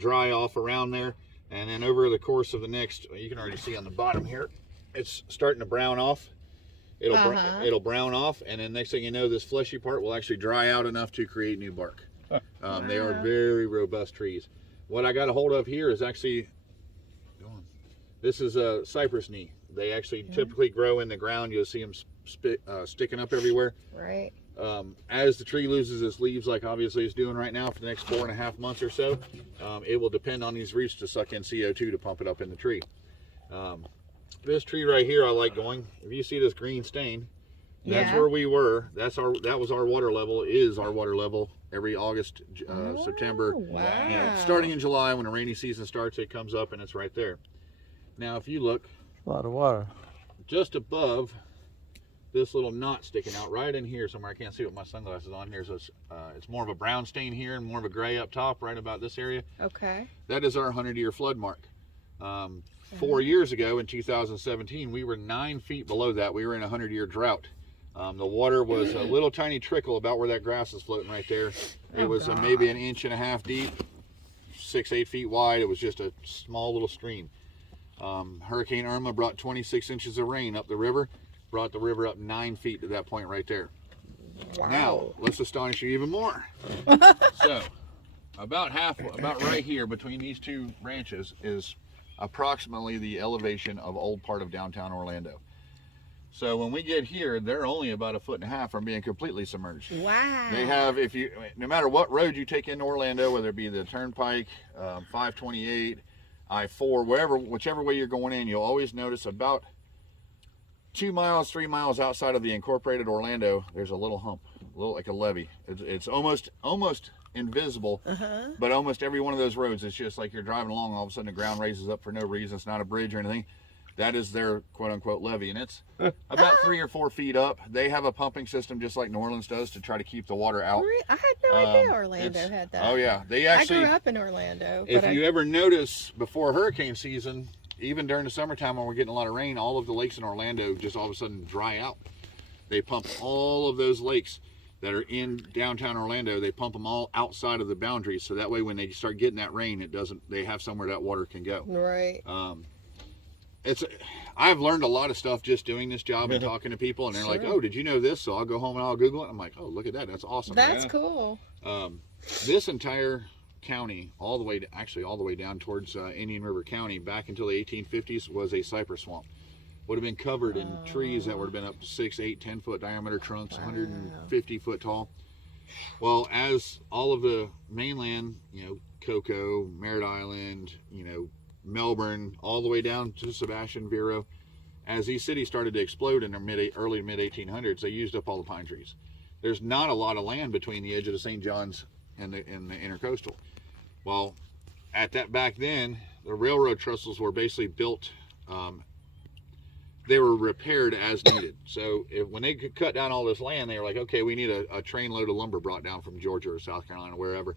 dry off around there, and then over the course of the next, you can already see on the bottom here, it's starting to brown off. It'll brown off, and then next thing you know, this fleshy part will actually dry out enough to create new bark. Wow. They are very robust trees. What I got a hold of here is actually, this is a cypress knee. They actually typically grow in the ground. You'll see them sticking up everywhere. Right. As the tree loses its leaves, like obviously it's doing right now for the next 4.5 months or so, it will depend on these roots to suck in CO2 to pump it up in the tree. This tree right here, I like going. If you see this green stain, that's where we were. That was our water level. Is our water level every August, September. Wow. You know, starting in July when the rainy season starts, it comes up and it's right there. Now, if you look, A lot of water. just above this little knot sticking out right in here somewhere. I can't see with my sunglasses on here, so it's more of a brown stain here and more of a gray up top, right about this area. Okay. That is our 100-year flood mark. 4 years ago in 2017, we were 9 feet below that. We were in a 100-year drought. The water was a little tiny trickle about where that grass is floating right there. It was maybe 1.5 inches deep, 6-8 feet wide. It was just a small little stream. Hurricane Irma brought 26 inches of rain up the river, brought the river up 9 feet to that point right there. Wow. Now, let's astonish you even more. So, about right here between these two ranches is approximately the elevation of old part of downtown Orlando. So when we get here, they're only about 1.5 feet from being completely submerged. Wow. They have, no matter what road you take into Orlando, whether it be the Turnpike, 528, I-4, whichever way you're going in, you'll always notice about 2 miles, 3 miles outside of the incorporated Orlando, there's a little hump, like a levee. It's almost invisible, but almost every one of those roads, it's just like you're driving along, all of a sudden the ground raises up for no reason. It's not a bridge or anything. That is their quote-unquote levee, and it's about 3 or 4 feet up. They have a pumping system just like New Orleans does to try to keep the water out. I had no idea Orlando had that. Oh yeah, they actually. I grew up in Orlando. If you ever notice before hurricane season, even during the summertime when we're getting a lot of rain, all of the lakes in Orlando just all of a sudden dry out. They pump all of those lakes that are in downtown Orlando, they pump them all outside of the boundaries, so that way when they start getting that rain, they have somewhere that water can go. Right. I've learned a lot of stuff just doing this job and talking to people, and they're like, oh, did you know this? So I'll go home and I'll Google it. I'm like, oh, look at that. That's awesome. That's cool. This entire county, all the way down towards Indian River County, back until the 1850s, was a cypress swamp. Would have been covered in trees that would have been up to 6, 8, 10 foot diameter trunks, 150 foot tall. Well, as all of the mainland, Cocoa, Merritt Island, Melbourne, all the way down to Sebastian, Vero, as these cities started to explode in the early to mid 1800s, they used up all the pine trees. There's not a lot of land between the edge of the St. John's and the intercoastal. Well, back then, the railroad trestles were basically built. They were repaired as needed. So when they could cut down all this land, they were like, okay, we need a train load of lumber brought down from Georgia or South Carolina, wherever.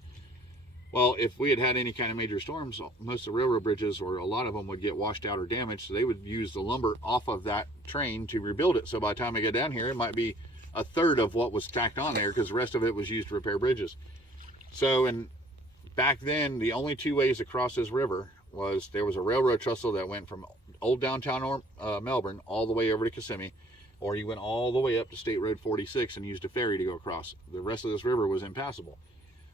Well, if we had any kind of major storms, most of the railroad bridges, or a lot of them, would get washed out or damaged. So they would use the lumber off of that train to rebuild it. So by the time I get down here, it might be 1/3 of what was tacked on there, because the rest of it was used to repair bridges. So, back then, the only 2 ways across this river was there was a railroad trestle that went from old downtown Melbourne all the way over to Kissimmee, or you went all the way up to State Road 46 and used a ferry to go across. The rest of this river was impassable.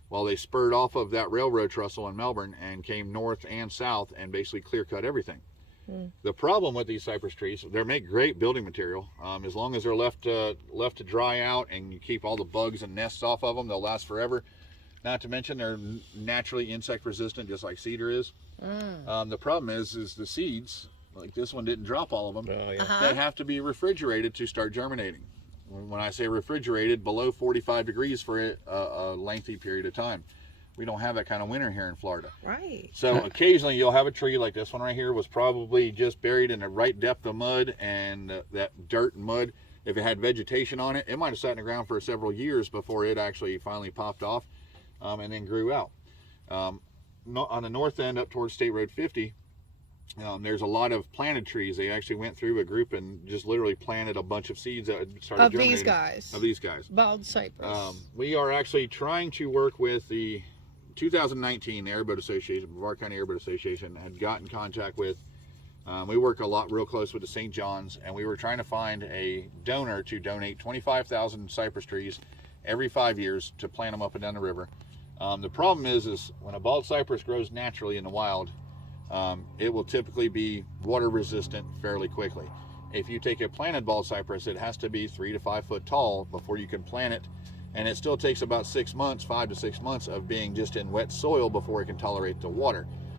Well, they spurred off of that railroad trestle in Melbourne and came north and south and basically clear cut everything. The problem with these cypress trees, they make great building material. As long as they're left to dry out and you keep all the bugs and nests off of them, they'll last forever. Not to mention they're naturally insect resistant, just like cedar is. The problem is the seeds, like this one didn't drop all of them. They have to be refrigerated to start germinating. When I say refrigerated, below 45 degrees for a lengthy period of time. We don't have that kind of winter here in Florida. Right. So occasionally you'll have a tree like this one right here was probably just buried in the right depth of mud, and that dirt and mud, if it had vegetation on it, it might have sat in the ground for several years before it actually finally popped off and then grew out. On the north end up towards State Road 50, there's a lot of planted trees. They actually went through a group and just literally planted a bunch of seeds that started germinating. Of these guys. Of these guys. Bald cypress. We are actually trying to work with 2019, the Airboat Association, Brevard County Airboat Association, had got in contact with. We work real close with the St. John's, and we were trying to find a donor to donate 25,000 cypress trees every 5 years to plant them up and down the river. The problem is when a bald cypress grows naturally in the wild, it will typically be water resistant fairly quickly. If you take a planted bald cypress, it has to be 3 to 5 foot tall before you can plant it, and it still takes about 6 months, 5 to 6 months of being just in wet soil before it can tolerate the water.